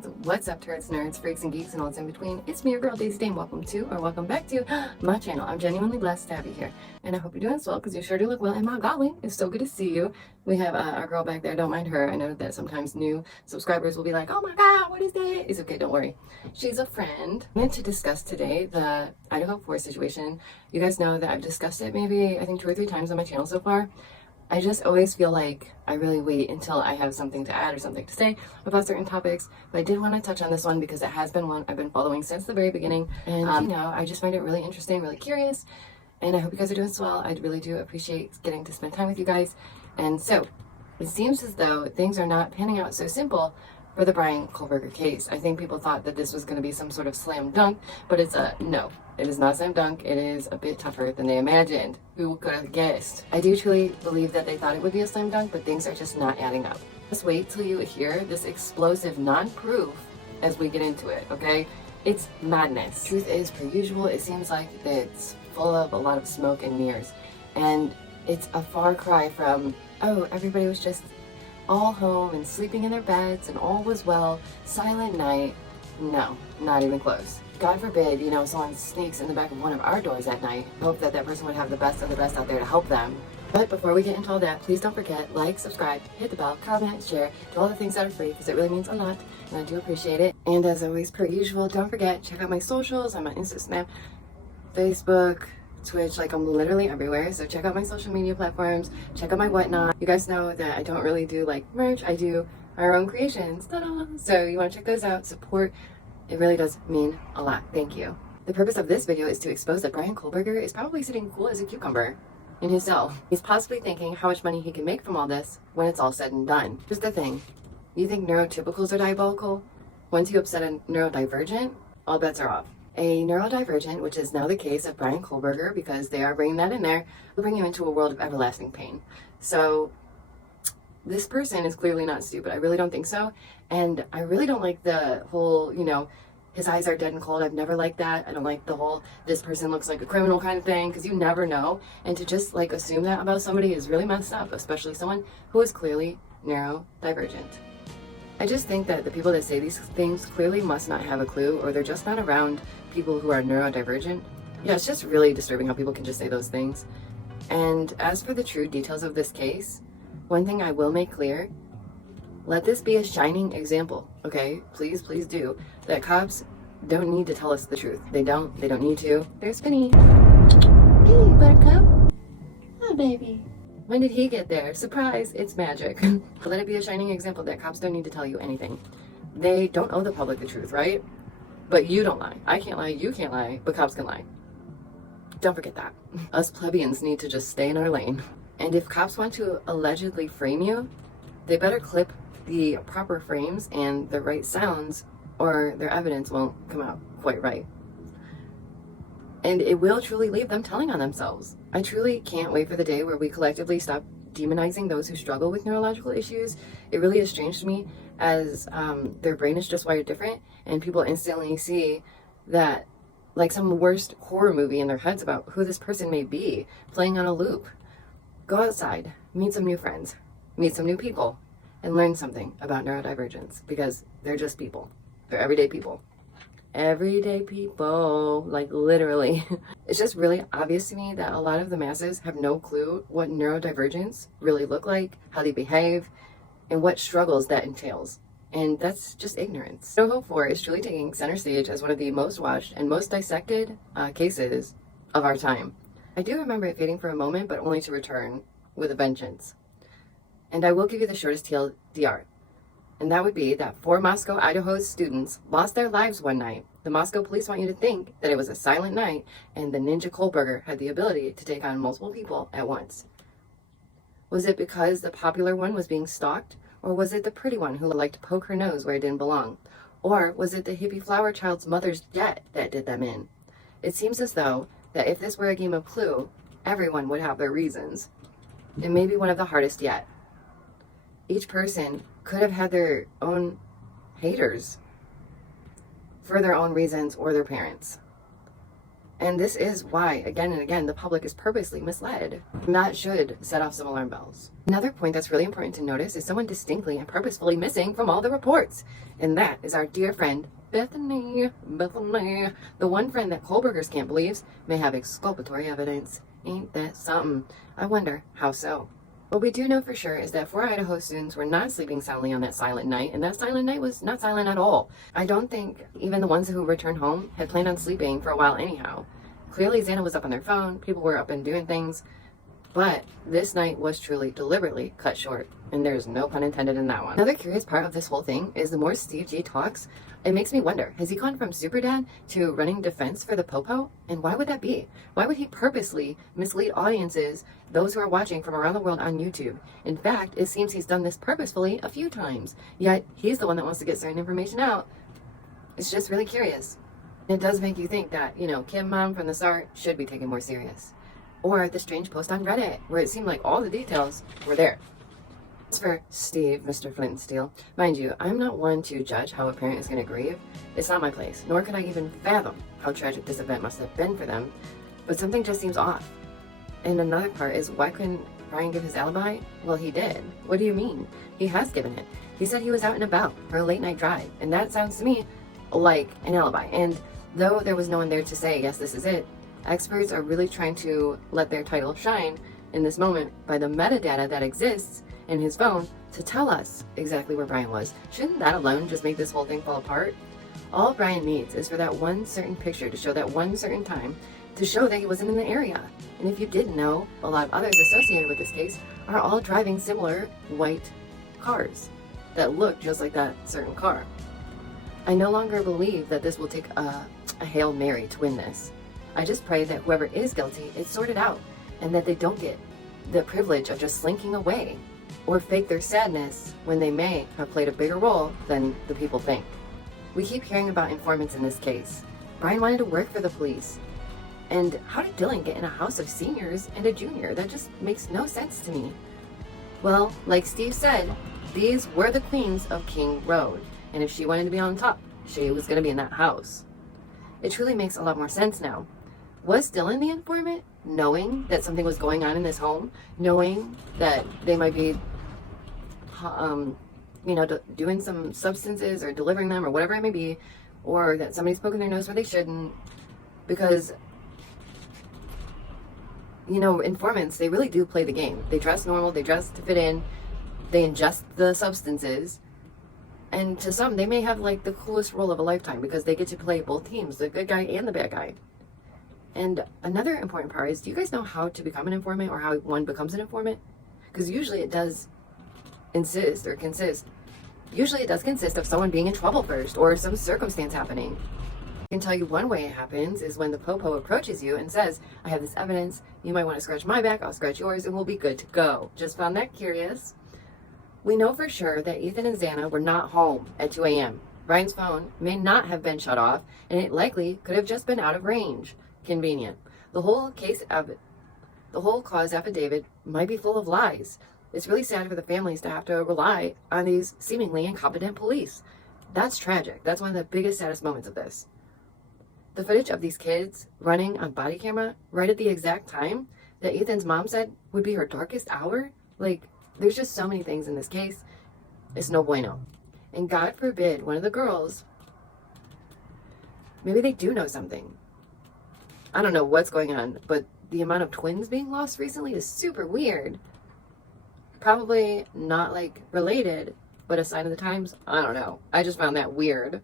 fans, what's up turds, nerds, freaks, and geeks, and all that's in between? It's me, your girl Daisy Dame. Welcome to, or welcome back to, my channel. I'm genuinely blessed to have you here, and I hope you're doing as well, because you sure do look well, and my golly, it's so good to see you. We have our girl back there, don't mind her. I know that sometimes new subscribers will be like, oh my god, what is that? It's okay, don't worry. She's a friend. I wanted to discuss today the Idaho 4 situation. You guys know that I've discussed it maybe, I think 2 or 3 times on my channel so far. I just always feel like I really wait until I have something to add or something to say about certain topics, but I did want to touch on this one because it has been one I've been following since the very beginning, and you know, I just find it really interesting, really curious, and I hope you guys are doing so well. I really do appreciate getting to spend time with you guys. And so it seems as though things are not panning out so simple for the Bryan Kohberger case. I think people thought that this was going to be some sort of slam dunk, but it's a no. It is not slam dunk. It is a bit tougher than they imagined. Who could have guessed? I do truly believe that they thought it would be a slam dunk, but things are just not adding up. Just wait till you hear this explosive non-proof as we get into it, okay? It's madness. Truth is, per usual, it seems like it's full of a lot of smoke and mirrors. And it's a far cry from, oh, everybody was just all home and sleeping in their beds and all was well, silent night. No, not even close. God forbid, you know, someone sneaks in the back of one of our doors at night. Hope that that person would have the best of the best out there to help them. But before we get into all that, please don't forget, like, subscribe, hit the bell, comment, share, do all the things that are free because it really means a lot and I do appreciate it. And as always, per usual, don't forget, check out my socials. I'm on Insta, Snap, Facebook, Twitch, like I'm literally everywhere. So check out my social media platforms, check out my whatnot. You guys know that I don't really do like merch, I do our own creations. Ta-da! So you want to check those out, support. It really does mean a lot. Thank you. The purpose of this video is to expose that Bryan Kohberger is probably sitting cool as a cucumber in his cell. He's possibly thinking how much money he can make from all this when it's all said and done. Here's the thing. You think neurotypicals are diabolical? Once you upset a neurodivergent, all bets are off. A neurodivergent, which is now the case of Bryan Kohberger, because they are bringing that in there, will bring you into a world of everlasting pain. So this person is clearly not stupid. I really don't think so. And I really don't like the whole, you know, his eyes are dead and cold. I've never liked that. I don't like the whole, this person looks like a criminal kind of thing, because you never know. And to just like assume that about somebody is really messed up, especially someone who is clearly neurodivergent. I just think that the people that say these things clearly must not have a clue, or they're just not around people who are neurodivergent. Yeah, it's just really disturbing how people can just say those things. And as for the true details of this case, one thing I will make clear, let this be a shining example, okay? Please, please do. That cops don't need to tell us the truth. They don't need to. There's Finny. Hey, buttercup. Hi, baby. When did he get there? Surprise, it's magic. Let it be a shining example that cops don't need to tell you anything. They don't owe the public the truth, right? But you don't lie. I can't lie, you can't lie, but cops can lie. Don't forget that. Us plebeians need to just stay in our lane. And if cops want to allegedly frame you, they better clip the proper frames and the right sounds, or their evidence won't come out quite right. And it will truly leave them telling on themselves. I truly can't wait for the day where we collectively stop demonizing those who struggle with neurological issues. It really is strange to me, as their brain is just wired different, and people instantly see that like some worst horror movie in their heads about who this person may be, playing on a loop. Go outside, meet some new friends, meet some new people, and learn something about neurodivergence, because they're just people. They're everyday people. Everyday people, like literally. It's just really obvious to me that a lot of the masses have no clue what neurodivergence really look like, how they behave, and what struggles that entails. And that's just ignorance. Idaho 4 is truly taking center stage as one of the most watched and most dissected cases of our time. I do remember it fading for a moment, but only to return with a vengeance. And I will give you the shortest TLDR. And that would be that 4 Moscow, Idaho students lost their lives one night. The Moscow police want you to think that it was a silent night and the Ninja Kohberger had the ability to take on multiple people at once. Was it because the popular one was being stalked? Or was it the pretty one who liked to poke her nose where it didn't belong? Or was it the hippie flower child's mother's jet that did them in? It seems as though that if this were a game of Clue, everyone would have their reasons. It may be one of the hardest yet. Each person could have had their own haters for their own reasons, or their parents. And this is why, again and again, the public is purposely misled. And that should set off some alarm bells. Another point that's really important to notice is someone distinctly and purposefully missing from all the reports. And that is our dear friend, Bethany. Bethany. The one friend that Kohlberger's camp believes may have exculpatory evidence. Ain't that something? I wonder, how so? What we do know for sure is that 4 Idaho students were not sleeping soundly on that silent night, and that silent night was not silent at all. I don't think even the ones who returned home had planned on sleeping for a while anyhow. Clearly, Xana was up on their phone, people were up and doing things, but this night was truly deliberately cut short, and there's no pun intended in that one. Another curious part of this whole thing is the more Steve G talks, it makes me wonder, has he gone from super dad to running defense for the popo? And why would that be? Why would he purposely mislead audiences, those who are watching from around the world on YouTube? In fact, it seems he's done this purposefully a few times, yet he's the one that wants to get certain information out. It's just really curious. It does make you think that, Kim Mom from the start should be taken more serious. Or the strange post on Reddit, where it seemed like all the details were there. As for Steve, Mr. Flint and Steel, mind you, I'm not one to judge how a parent is going to grieve. It's not my place, nor could I even fathom how tragic this event must have been for them. But something just seems off. And another part is, why couldn't Brian give his alibi? Well, he did. What do you mean? He has given it. He said he was out and about for a late night drive, and that sounds to me like an alibi. And though there was no one there to say, yes, this is it, experts are really trying to let their title shine in this moment by the metadata that exists in his phone to tell us exactly where Brian was. Shouldn't that alone just make this whole thing fall apart? All Brian needs is for that one certain picture to show that one certain time, to show that he wasn't in the area. And if you didn't know, a lot of others associated with this case are all driving similar white cars that look just like that certain car. I no longer believe that this will take a Hail Mary to win this. I just pray that whoever is guilty is sorted out, and that they don't get the privilege of just slinking away or fake their sadness when they may have played a bigger role than the people think. We keep hearing about informants in this case. Brian wanted to work for the police. And how did Dylan get in a house of seniors and a junior? That just makes no sense to me. Well, like Steve said, these were the queens of King Road. And if she wanted to be on top, she was going to be in that house. It truly makes a lot more sense now. Was Dylan the informant, knowing that something was going on in this home, knowing that they might be doing some substances or delivering them or whatever it may be, or that somebody's poking their nose where they shouldn't? Because, informants, they really do play the game. They dress normal, they dress to fit in, they ingest the substances, and to some, they may have like the coolest role of a lifetime because they get to play both teams, the good guy and the bad guy. And another important part is, do you guys know how to become an informant or how one becomes an informant? Because usually it does consist of someone being in trouble first or some circumstance happening. I can tell you one way it happens is when the popo approaches you and says, I have this evidence, you might want to scratch my back, I'll scratch yours, and we'll be good to go. Just found that curious. We know for sure that Ethan and Xana were not home at 2 a.m. Brian's phone may not have been shut off, and it likely could have just been out of range. Convenient. The whole cause affidavit might be full of lies. It's really sad for the families to have to rely on these seemingly incompetent police. That's tragic. That's one of the biggest, saddest moments of this. The footage of these kids running on body camera right at the exact time that Ethan's mom said would be her darkest hour. There's just so many things in this case. It's no bueno. And God forbid one of the girls, maybe they do know something. I don't know what's going on, but the amount of twins being lost recently is super weird. Probably not related, but a sign of the times. I don't know. I just found that weird.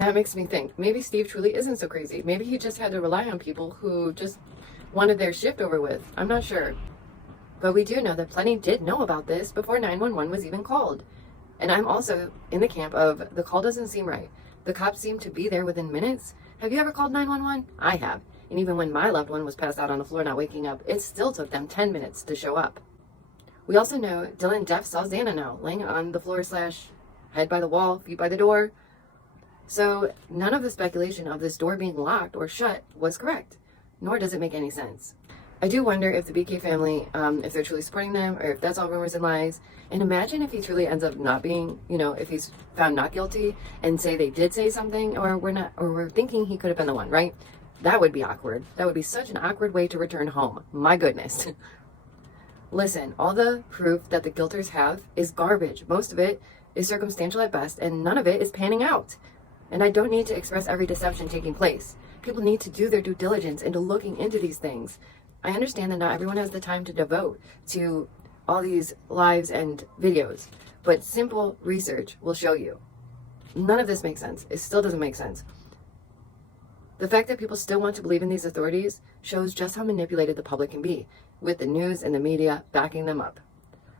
That makes me think maybe Steve truly isn't so crazy. Maybe he just had to rely on people who just wanted their shift over with. I'm not sure. But we do know that plenty did know about this before 911 was even called. And I'm also in the camp of the call doesn't seem right. The cops seem to be there within minutes. Have you ever called 911? I have. And even when my loved one was passed out on the floor not waking up, it still took them 10 minutes to show up. We also know Dylan Jeff saw Xana now, laying on the floor / head by the wall, feet by the door. So none of the speculation of this door being locked or shut was correct, nor does it make any sense. I do wonder if the BK family, if they're truly supporting them, or if that's all rumors and lies. And imagine if he truly ends up not being, if he's found not guilty and say they did say something, or we're thinking he could have been the one, right? That would be awkward. That would be such an awkward way to return home. My goodness. Listen, all the proof that the guilters have is garbage. Most of it is circumstantial at best, and none of it is panning out. And I don't need to express every deception taking place. People need to do their due diligence into looking into these things. I understand that not everyone has the time to devote to all these lives and videos, but simple research will show you. None of this makes sense. It still doesn't make sense. The fact that people still want to believe in these authorities shows just how manipulated the public can be, with the news and the media backing them up.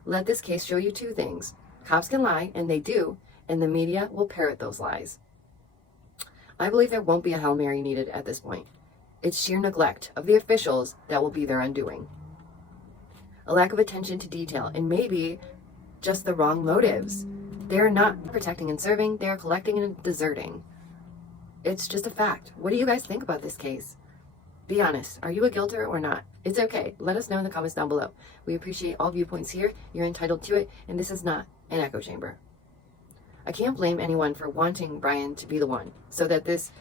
Let this case show you two things. Cops can lie, and they do, and the media will parrot those lies. I believe there won't be a Hail Mary needed at this point. It's sheer neglect of the officials that will be their undoing. A lack of attention to detail, and maybe just the wrong motives. They are not protecting and serving, they are collecting and deserting. It's just a fact. What do you guys think about this case? Be honest. Are you a guilter or not? It's okay. Let us know in the comments down below. We appreciate all viewpoints here. You're entitled to it, and this is not an echo chamber. I can't blame anyone for wanting Brian to be the one so that this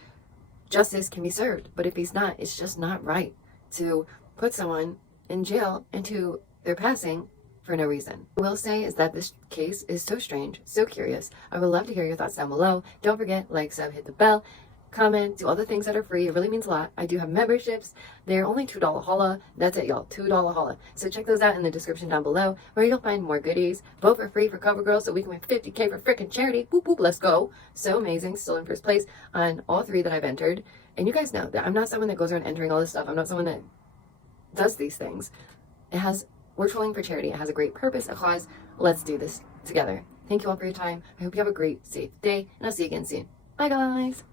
justice can be served. But if he's not, it's just not right to put someone in jail into their passing for no reason. What I will say is that this case is so strange, so curious. I would love to hear your thoughts down below. Don't forget, like, sub, hit the bell, comment, do all the things that are free. It really means a lot. I do have memberships. They're only $2 holla. That's it, y'all. $2 holla. So check those out in the description down below, where you'll find more goodies. Vote for free for CoverGirl so we can win $50K for freaking charity. Boop, boop, let's go. So amazing. Still in first place on all 3 that I've entered. And you guys know that I'm not someone that goes around entering all this stuff. I'm not someone that does these things. We're trolling for charity. It has a great purpose, a cause. Let's do this together. Thank you all for your time. I hope you have a great, safe day, and I'll see you again soon. Bye, guys.